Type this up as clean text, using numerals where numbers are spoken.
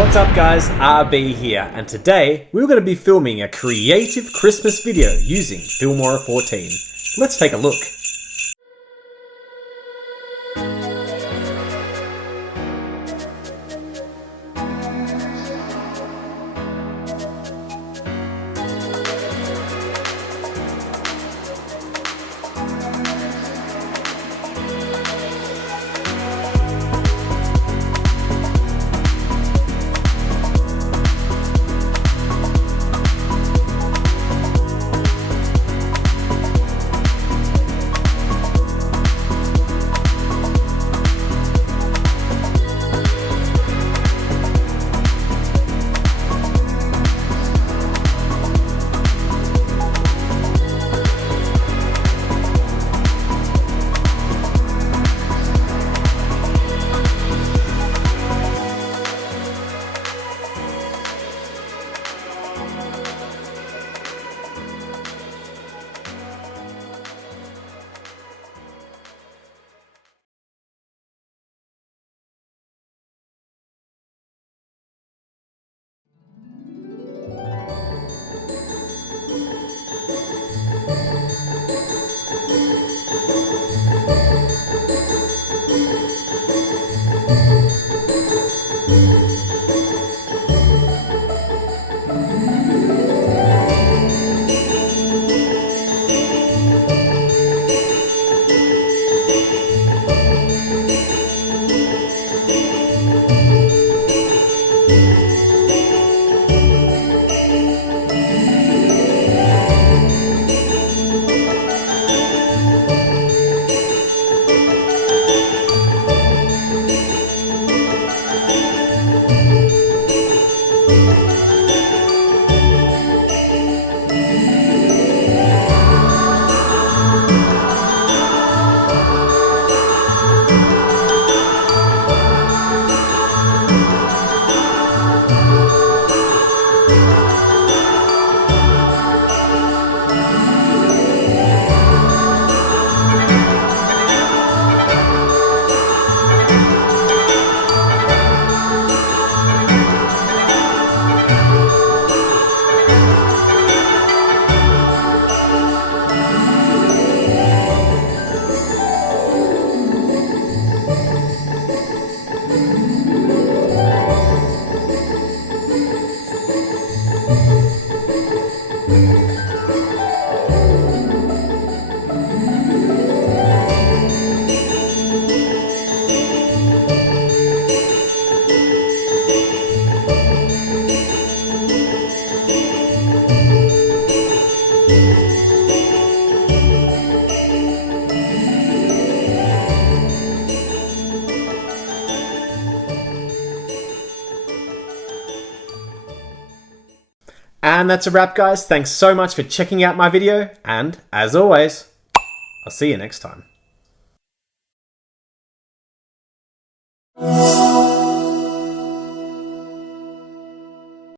What's up guys, RB here, and today we're going to be filming a creative Christmas video using Filmora 14. Let's take a look. And that's a wrap guys, thanks so much for checking out my video, and as always, I'll see you next time.